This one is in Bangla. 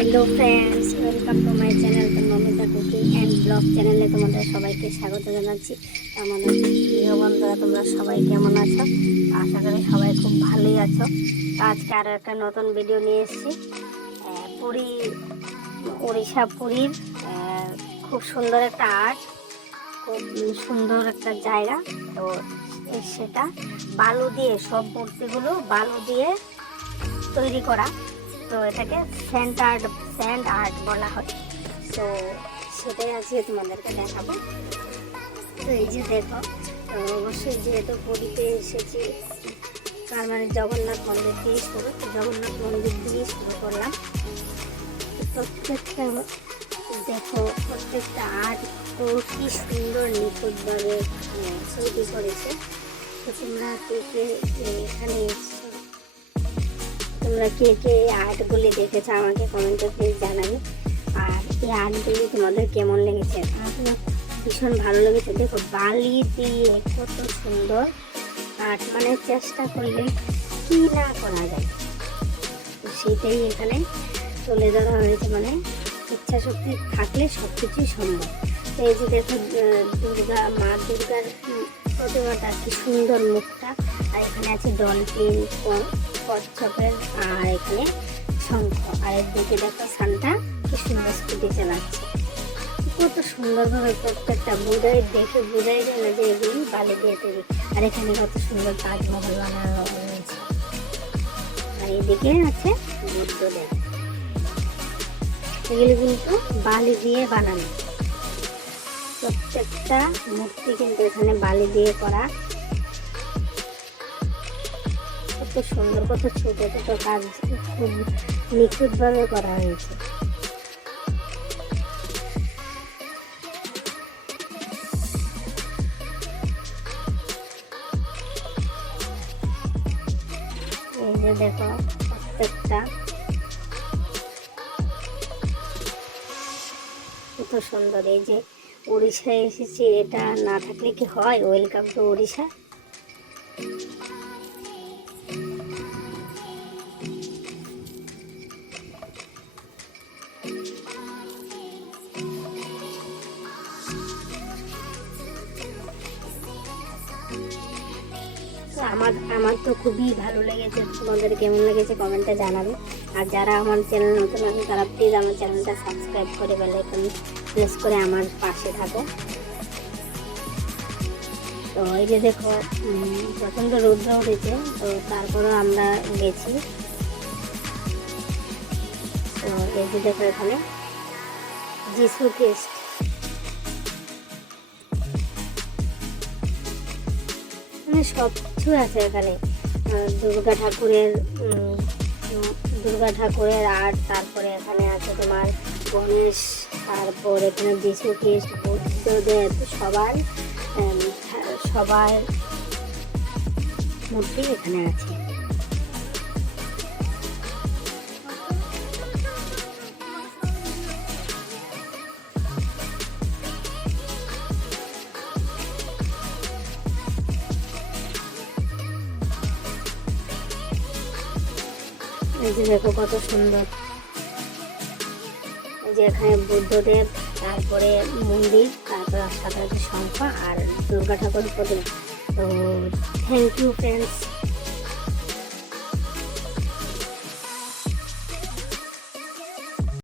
Hello friends, welcome to my channel the Momita cooking and blog চ্যানেলে তোমাদের সবাইকে স্বাগত জানাচ্ছি। আমাদের প্রিয় বন্ধুরা, তোমরা সবাই কেমন আছো? আশা করি সবাই খুব ভালোই আছো। আজকে আরও একটা নতুন ভিডিও নিয়ে এসেছি। পুরী, উড়িষ্যা পুরীর খুব সুন্দর একটা আর্ট, খুব সুন্দর একটা জায়গা। তো সেটা বালু দিয়ে, সব মূর্তিগুলো বালু দিয়ে তৈরি করা। তো এটাকে স্যান্ড আর্ট বলা হয়। তো সেটাই আজকে তোমাদেরকে দেখাবো। তো এই যে দেখো, তো অবশ্যই যেহেতু পুরীতে এসেছি, তার মানে জগন্নাথ মন্দির দিয়ে শুরু, জগন্নাথ মন্দির দিয়ে শুরু করলাম। প্রত্যেকটা দেখো, প্রত্যেকটা আর্ট তো কি সুন্দর নিখুঁতভাবে তৈরি করেছে। তো তোমরা কে এখানে তোমরা কে এই আর্টগুলি দেখেছো আমাকে কমেন্টে প্লিজ জানাবে। আর এই আর্টগুলি তোমাদের কেমন লেগেছে? আমার ভীষণ ভালো লেগেছে। দেখো, বালি দিয়ে কত সুন্দর আর্ট, মানে চেষ্টা করলে কি না করা যায়, তো সেটাই এখানে তুলে ধরা হয়েছে। মানে ইচ্ছা শক্তি থাকলে সব কিছুই সম্ভব। তো এই যে দেখো, মা দুর্গার প্রতিমাটা কি সুন্দর, মুখটা। আর এখানে আছে ডলফিন, কচ্ছপের, আর এখানে শঙ্খ। আর এদিকে দেখো সান্টা কি সুন্দর স্কুটি চালাচ্ছে। কত সুন্দরভাবে প্রত্যেকটা দেখে বোঝাই যায় না যে এগুলি বালি দিয়ে তৈরি। আর এখানে কত সুন্দর তাজমহল বানানো রয়েছে। আর এদিকে আছে বুদ্ধদেব। এগুলি কিন্তু বালি দিয়ে বানানো, প্রত্যেকটা মূর্তি কিন্তু এখানে বালি দিয়ে করা। কত সুন্দর, কত ছোট ছোট কাজ খুব নিখুঁতভাবে করা হয়েছে। এই যে দেখো, প্রত্যেকটা কত সুন্দর। এই যে উড়িষ্যায় এসেছি, এটা না থাকলে কি হয়? Welcome to Orissa. আমার তো খুবই ভালো লেগেছে। তোমাদের কেমন লেগেছে কমেন্টে জানাবে। আর যারা আমার চ্যানেল নতুন আছে তারা প্লিজ আমার চ্যানেলটা সাবস্ক্রাইব করে বেল আইকন প্রেস করে আমার পাশে থাকো। তো এই যে দেখো, প্রচণ্ড রৌদ্র উঠেছে, তো তারপরেও আমরা গেছি। তো এই যে দেখো, এখানে যিশু খ্রিস্ট, মানে সব কিছু আছে এখানে। দুর্গা ঠাকুরের আর্ট, তারপরে এখানে আছে তোমার গণেশ, তারপর এখানে যিশু খ্রিস্ট, বুদ্ধদেব, সবার মূর্তি এখানে আছে। এই যে দেখো কত সুন্দর। এই যে এখানে বুদ্ধদেব, তারপরে মন্দির, তারপরে সাথে আছে শঙ্খ আর দুর্গা ঠাকুরের প্রতিমা। তো থ্যাংক ইউ ফ্রেন্ডস।